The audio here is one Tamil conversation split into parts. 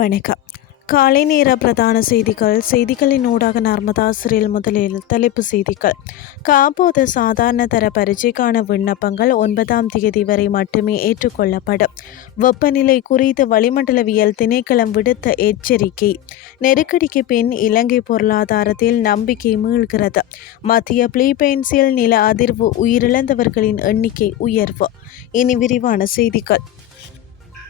வணக்கம். காலை நேர பிரதான செய்திகள். செய்திகளின் ஊடாக நர்மதாசிரியல் முதலில் தலைப்பு செய்திகள். காப்போது சாதாரண தர பரீட்சைக்கான விண்ணப்பங்கள் ஒன்பதாம் தேதி வரை மட்டுமே ஏற்றுக்கொள்ளப்படும். வெப்பநிலை குறித்து வளிமண்டலவியல் திணைக்களம் விடுத்த எச்சரிக்கை. நெருக்கடிக்கு பின் இலங்கை பொருளாதாரத்தில் நம்பிக்கை மீள்கிறது. மத்திய பிலிப்பைன்ஸில் நில அதிர்வு உயிரிழந்தவர்களின் எண்ணிக்கை உயர்வு. இனி விரிவான செய்திகள்.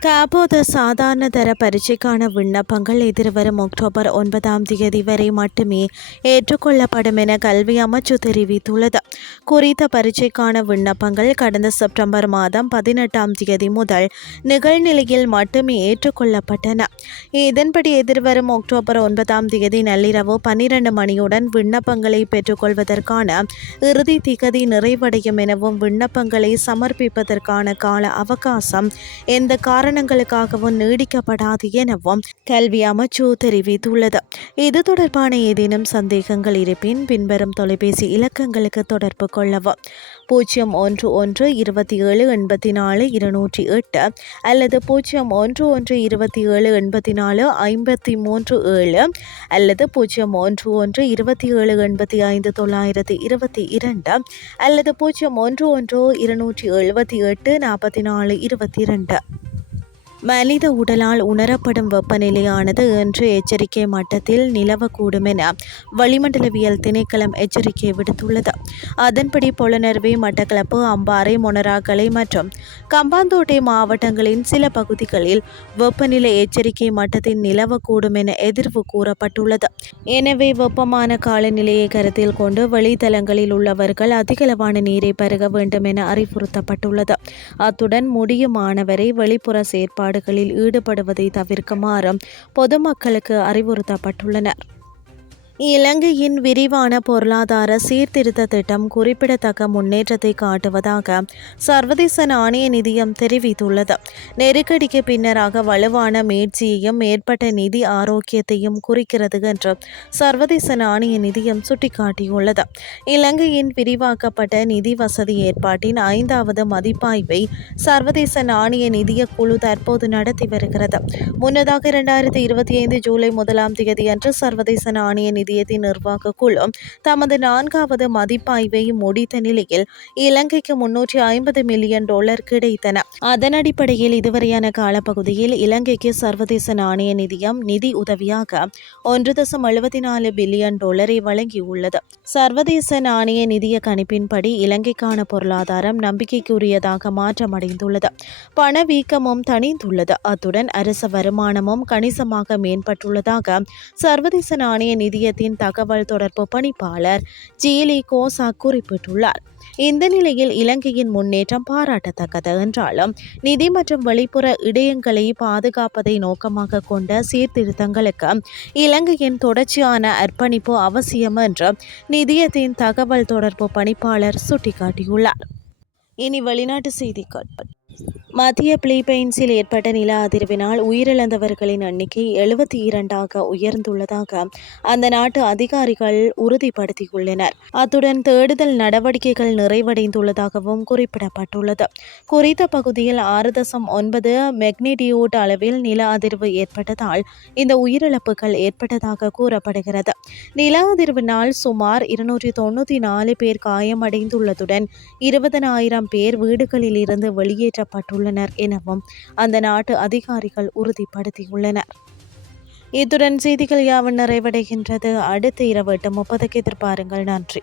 காபோத சாதாரண தர பரீட்சைக்கான விண்ணப்பங்கள் எதிர்வரும் அக்டோபர் ஒன்பதாம் தேதி வரை மட்டுமே ஏற்றுக்கொள்ளப்படும் என கல்வி அமைச்சு தெரிவித்துள்ளது. குறித்த பரீட்சைக்கான விண்ணப்பங்கள் கடந்த செப்டம்பர் மாதம் பதினெட்டாம் தேதி முதல் நிகழ்நிலையில் மட்டுமே ஏற்றுக்கொள்ளப்பட்டன. இதன்படி எதிர்வரும் அக்டோபர் ஒன்பதாம் தேதி நள்ளிரவு பன்னிரண்டு மணியுடன் விண்ணப்பங்களை பெற்றுக்கொள்வதற்கான இறுதி திகதி நிறைவடையும் எனவும் விண்ணப்பங்களை சமர்ப்பிப்பதற்கான கால அவகாசம் எந்த காரண காரணங்களுக்காகவும் நீடிக்கப்படாது எனவும் கல்வி அமைச்சு தெரிவித்துள்ளது. இது தொடர்பான ஏதேனும் சந்தேகங்கள் இருப்பின் பின்வரும் தொலைபேசி இலக்கங்களுக்கு தொடர்பு கொள்ளவும். பூஜ்ஜியம் ஒன்று ஒன்று இருபத்தி ஏழு எண்பத்தி நாலு இருநூற்றி எட்டு அல்லது பூஜ்ஜியம் ஒன்று ஒன்று இருபத்தி ஏழு எண்பத்தி நாலு ஐம்பத்தி மூன்று ஏழு அல்லது பூஜ்ஜியம் ஒன்று ஒன்று இருபத்தி ஏழு எண்பத்தி ஐந்து தொள்ளாயிரத்தி இருபத்தி இரண்டு அல்லது பூஜ்ஜியம் ஒன்று ஒன்று இருநூற்றி எழுபத்தி எட்டு நாற்பத்தி நாலு இருபத்தி இரண்டு மனித உடலால் உணரப்படும் வெப்பநிலையானது இன்று எச்சரிக்கை மட்டத்தில் நிலவக்கூடும் என வளிமண்டலவியல் திணைக்களம் எச்சரிக்கை விடுத்துள்ளது. அதன்படி பொலனர்வி மட்டக்களப்பு அம்பாறை மொனராக்கலை மற்றும் கம்பாந்தோட்டை மாவட்டங்களின் சில பகுதிகளில் வெப்பநிலை எச்சரிக்கை மட்டத்தில் நிலவக்கூடும் என எதிர்வு கூறப்பட்டுள்ளது. எனவே வெப்பமான காலநிலையை கருத்தில் கொண்டு வழித்தலங்களில் உள்ளவர்கள் அதிகளவான நீரை பருக வேண்டும் என அறிவுறுத்தப்பட்டுள்ளது. அத்துடன் முடியுமானவரை வெளிப்புற செயற்பாடு செயற்பாடுகளில் ஈடுபடுவதை தவிர்க்குமாறும் பொதுமக்களுக்கு அறிவுறுத்தப்பட்டுள்ளனர். இலங்கையின் விரிவான பொருளாதார சீர்திருத்த திட்டம் குறிப்பிடத்தக்க முன்னேற்றத்தை காட்டுவதாக சர்வதேச நாணய நிதியம் தெரிவித்துள்ளது. நெருக்கடிக்கு பின்னராக வலுவான மீட்சியையும் மேற்பட்ட நிதி ஆரோக்கியத்தையும் குறிக்கிறது என்று சர்வதேச நாணய நிதியம் சுட்டிக்காட்டியுள்ளது. இலங்கையின் விரிவாக்கப்பட்ட நிதி வசதி ஏற்பாட்டின் ஐந்தாவது மதிப்பாய்வை சர்வதேச நாணய நிதிய குழு தற்போது நடத்தி வருகிறது. முன்னதாக இரண்டாயிரத்தி இருபத்தி ஐந்து ஜூலை முதலாம் தேதி அன்று சர்வதேச நாணய நிதி நிதியத்தின் நிர்வாக குழு தமது நான்காவது மதிப்பாய்வை முடித்த நிலையில் இலங்கைக்கு முன்னூற்றி ஐம்பது மில்லியன் டாலர் கிடைத்தன. அதன் அடிப்படையில் இதுவரையான காலப்பகுதியில் இலங்கைக்கு சர்வதேச நாணய நிதியம் நிதி உதவியாக ஒன்று தசம் எழுபத்தி நாலு பில்லியன் டாலரை வழங்கியுள்ளது. சர்வதேச நாணய நிதிய கணிப்பின்படி இலங்கைக்கான பொருளாதாரம் நம்பிக்கைக்குரியதாக மாற்றமடைந்துள்ளது. பணவீக்கமும் தணிந்துள்ளது. அத்துடன் அரச வருமானமும் கணிசமாக மேம்பட்டுள்ளதாக சர்வதேச நாணய நிதியத்தின் நிறுவனத்தின் தகவல் தொடர்பு பணிப்பாளர் ஜீலி கோசா குறிப்பிட்டுள்ளார். இந்த நிலையில் இலங்கையின் முன்னேற்றம் பாராட்டத்தக்கது என்றாலும் நிதி மற்றும் வெளிப்புற இடையங்களை பாதுகாப்பதை நோக்கமாக கொண்ட சீர்திருத்தங்களுக்கு இலங்கையின் தொடர்ச்சியான அர்ப்பணிப்பு அவசியம் என்று நிதியத்தின் தகவல் தொடர்பு பணிப்பாளர் சுட்டிக்காட்டியுள்ளார். இனி வெளிநாட்டு செய்திகள். மத்திய பிலிப்பைன்ஸில் ஏற்பட்ட நில அதிர்வினால் உயிரிழந்தவர்களின் எண்ணிக்கை எழுபத்தி இரண்டாக உயர்ந்துள்ளதாக அந்த நாட்டு அதிகாரிகள் உறுதிப்படுத்தியுள்ளனர். அத்துடன் தேடுதல் நடவடிக்கைகள் நிறைவடைந்துள்ளதாகவும் குறிப்பிடப்பட்டுள்ளது. குறித்த பகுதியில் ஆறு தசம் ஒன்பது மெக்னிடியூட் அளவில் நில அதிர்வு ஏற்பட்டதால் இந்த உயிரிழப்புகள் ஏற்பட்டதாக கூறப்படுகிறது. நில அதிர்வினால் சுமார் இருநூற்றி தொண்ணூற்றி நாலு பேர் காயமடைந்துள்ளதுடன் இருபதனாயிரம் பேர் வீடுகளில் இருந்து வெளியேற்றப்பட்டுள்ளனர். உள்ளனர் எனவும் அந்த நாட்டு அதிகாரிகள் உறுதிப்படுத்தியுள்ளனர். இத்துடன் செய்திகள் யாவும் நிறைவடைகின்றது. அடுத்த இரவு எட்டு முப்பதுக்கு எதிர்பாருங்கள். நன்றி.